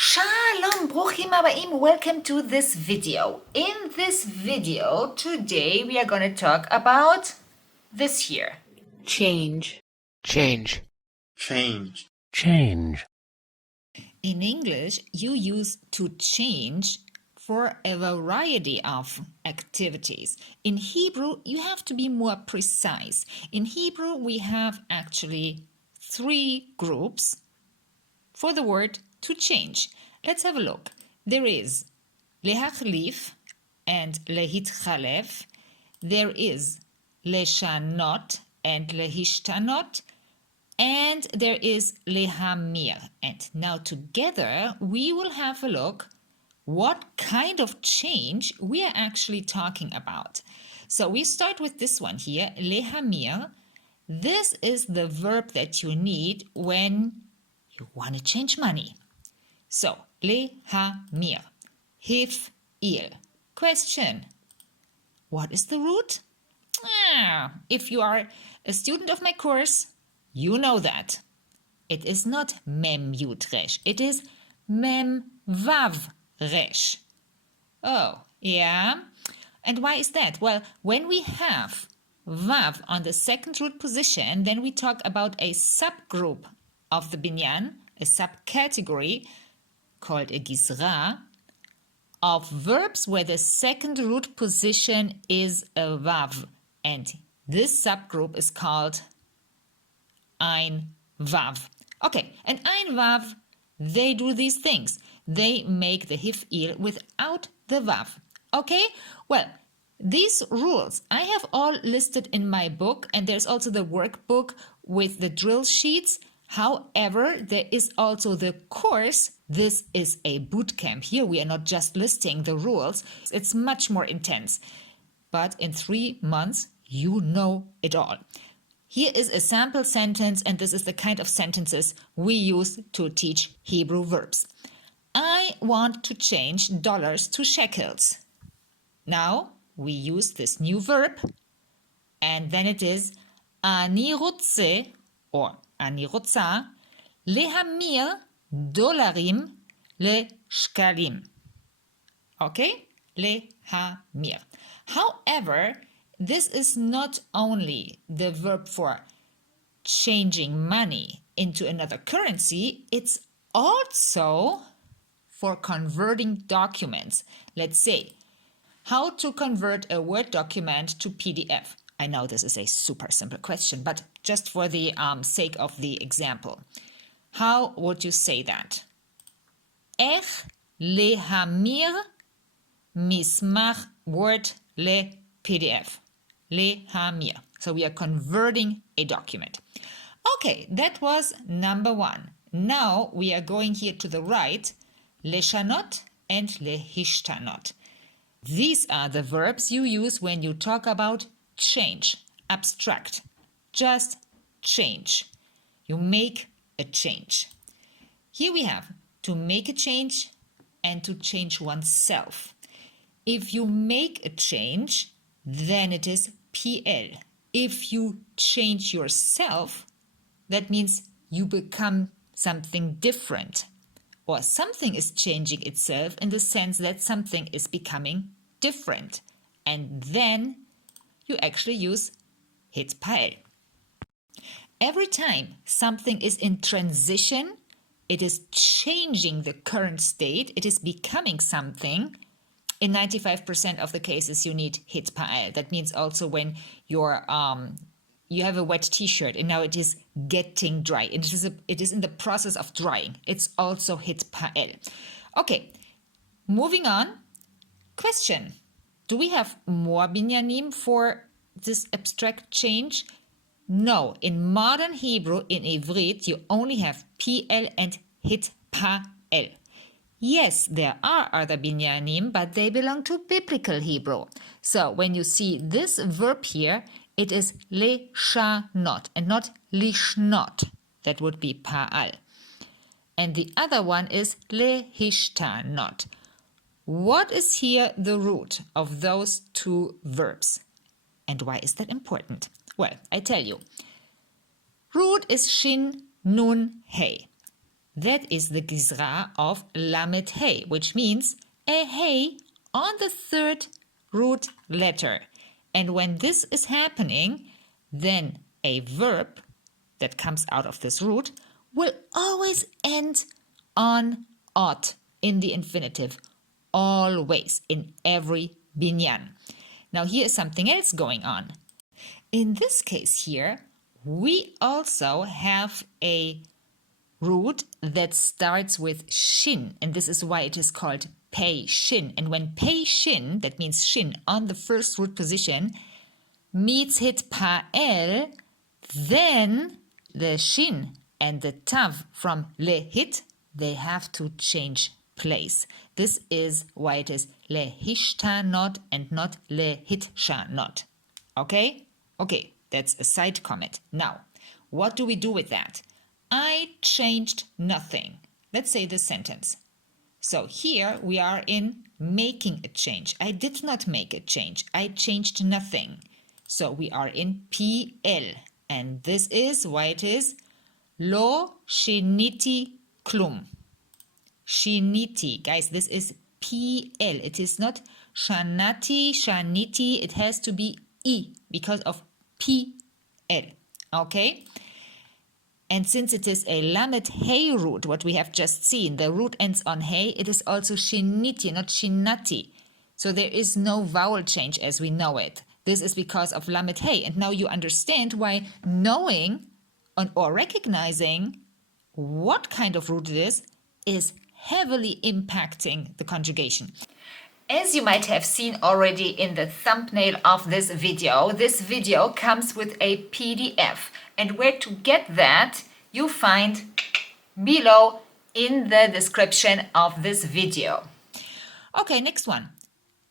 Shalom, Bruchim Abaim, welcome to this video. In this video, today we are going to talk about this here. Change. Change. Change. Change. In English, you use to change for a variety of activities. In Hebrew, you have to be more precise. In Hebrew, we have actually 3 groups for the word to change. Let's have a look. There is lehachlif and lehitchalef. There is leshanot and lehishtanot. And there is lehamir. And now together we will have a look what kind of change we are actually talking about. So we start with this one here, lehamir. This is the verb that you need when you want to change money. So, lehamir, hif'il. Question, what is the root? If you are a student of my course, you know that. It is not mem yud resh, it is mem vav resh. Oh, yeah. And why is that? Well, when we have vav on the second root position, then we talk about a subgroup of the binyan, a subcategory called a gizra, of verbs where the second root position is a vav. And this subgroup is called ein vav. Okay, and ein vav, they do these things. They make the hif'il without the vav. Okay, well, these rules I have all listed in my book, and there's also the workbook with the drill sheets. However, there is also the course. This is a boot camp. Here we are not just listing the rules. It's much more intense. But in 3 months, you know it all. Here is a sample sentence, and this is the kind of sentences we use to teach Hebrew verbs. I want to change dollars to shekels. Now we use this new verb, and then it is ani rotze or ani rotza lehamir dolarim leshkalim. Okay? Lehamir. However, this is not only the verb for changing money into another currency, it's also for converting documents. Let's say, how to convert a Word document to PDF. I know this is a super simple question, but just for the sake of the example. How would you say that? Ech lehamir mismach Word le PDF. Lehamir. So we are converting a document. Okay, that was number 1. Now we are going here to the right, leshanot and lehishtanot. These are the verbs you use when you talk about change, abstract, just change. You make a change. Here we have to make a change and to change oneself. If you make a change, then it is PL. If you change yourself, that means you become something different. Or something is changing itself in the sense that something is becoming different. And then you actually use hitpael. Every time something is in transition, it is changing the current state, it is becoming something. In 95% of the cases, you need hitpael. That means also when you're you have a wet t-shirt and now it is getting dry. It is in the process of drying. It's also hitpael. Okay, moving on. Question. Do we have more binyanim for this abstract change? No. In modern Hebrew, in Ivrit, you only have PL and hitpael. Yes, there are other binyanim, but they belong to biblical Hebrew. So when you see this verb here, it is leshanot and not lishnot. That would be pa'al. And the other one is lehishtanot. What is here the root of those 2 verbs? And why is that important? Well, I tell you. Root is shin, nun, hey. That is the Gizra of Lamed Hey, which means a Hey on the third root letter. And when this is happening, then a verb that comes out of this root will always end on ot in the infinitive. Always, in every binyan. Now here is something else going on. In this case here, we also have a root that starts with shin, and this is why it is called pei shin. And when pei shin, that means shin, on the first root position, meets hit pa'el, then the shin and the tav from lehit, they have to change place. This is why it is lehishtanot and not lehitshanot. Okay? Okay, that's a side comment. Now, what do we do with that? I changed nothing. Let's say this sentence. So here we are in making a change. I did not make a change. I changed nothing. So we are in PL. And this is why it is Lo shiniti klum. Shiniti. Guys, this is PL. It is not shanati, shaniti. It has to be E because of PL. Okay? And since it is a lamed hey root, what we have just seen, the root ends on hey, it is also shiniti, not shinati. So there is no vowel change as we know it. This is because of lamed hey. And now you understand why knowing or recognizing what kind of root it is heavily impacting the conjugation. As you might have seen already in the thumbnail of this video comes with a PDF. And where to get that, you find below in the description of this video. Okay, next one.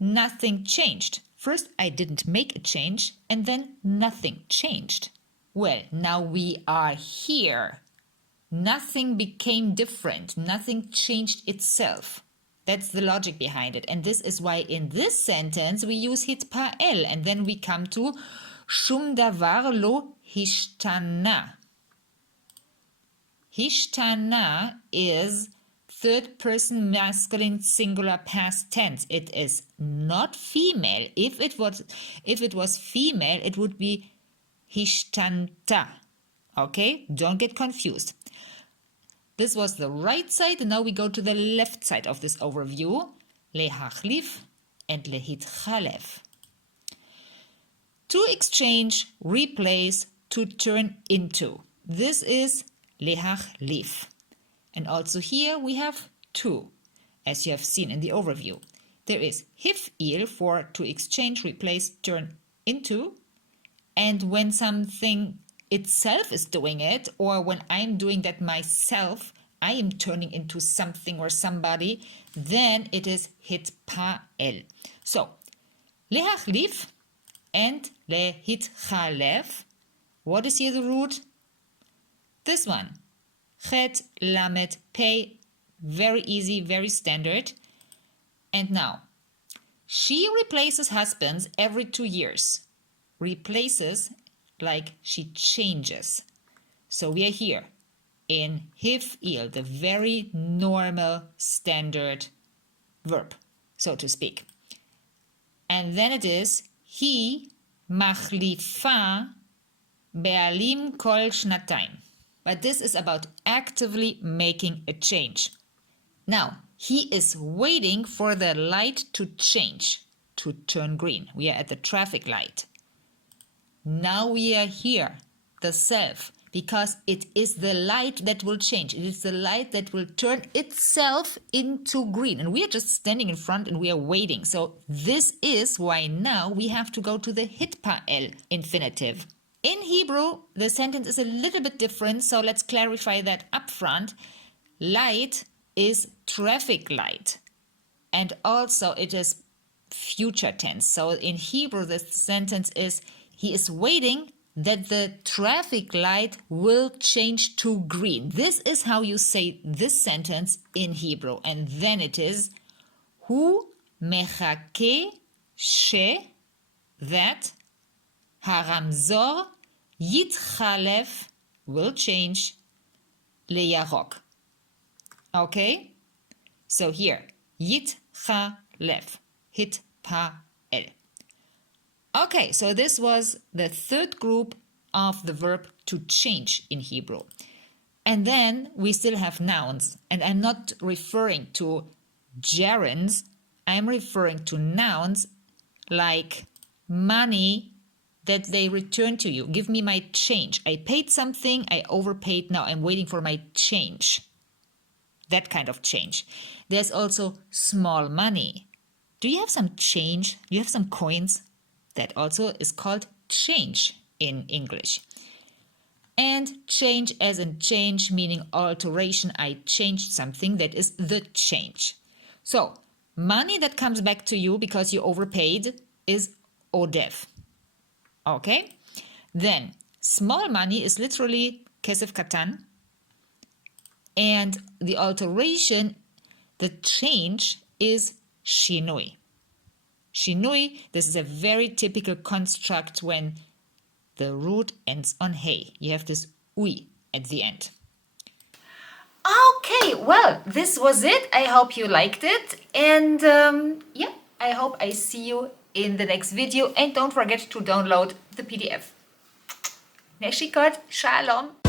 Nothing changed. First, I didn't make a change, and then nothing changed. Well, now we are here. Nothing became different. Nothing changed itself. That's the logic behind it. And this is why in this sentence we use hit pa'el. And then we come to shum davar lo hishtana. Hishtana is third person masculine singular past tense. It is not female. If it was female, it would be hishtanta. Okay? Don't get confused. This was the right side, and now we go to the left side of this overview. Lehachlif and lehitchalef. To exchange, replace, to turn into. This is lehachlif. And also here we have two, as you have seen in the overview. There is hif'il for to exchange, replace, turn into. And when something itself is doing it, or when I'm doing that myself, I am turning into something or somebody, then it is hitpa'el. So, lehachlif and lehitchalef. What is here the root? This one. Chet, lamed, pei. Very easy, very standard. And now, she replaces husbands every 2 years. Replaces like she changes. So we are here in hif'il, the very normal standard verb, so to speak. And then it is he machlifa be'alim kol shnatayim. But this is about actively making a change. Now, he is waiting for the light to change, to turn green. We are at the traffic light. Now we are here, the self, because it is the light that will change. It is the light that will turn itself into green. And we are just standing in front and we are waiting. So this is why now we have to go to the hitpa'el infinitive. In Hebrew, the sentence is a little bit different, so let's clarify that up front. Light is traffic light. And also it is future tense. So in Hebrew, the sentence is he is waiting that the traffic light will change to green. This is how you say this sentence in Hebrew. And then it is hu mechake she, that haramzor yitchalef will change leyarok. Okay? So here, yitchalef, hitpael. Okay, so this was the third group of the verb to change in Hebrew. And then we still have nouns. And I'm not referring to gerunds. I'm referring to nouns like money that they return to you. Give me my change. I paid something, I overpaid, now I'm waiting for my change. That kind of change. There's also small money. Do you have some change? Do you have some coins? That also is called change in English. And change as in change, meaning alteration. I changed something, that is the change. So, money that comes back to you because you overpaid is odef. Okay? Then, small money is literally kesef katan. And the alteration, the change, is shinui. Shinui, this is a very typical construct when the root ends on hey. You have this ui at the end. Okay, well, this was it. I hope you liked it. And yeah, I hope I see you in the next video. And don't forget to download the PDF. Neshikot, shalom.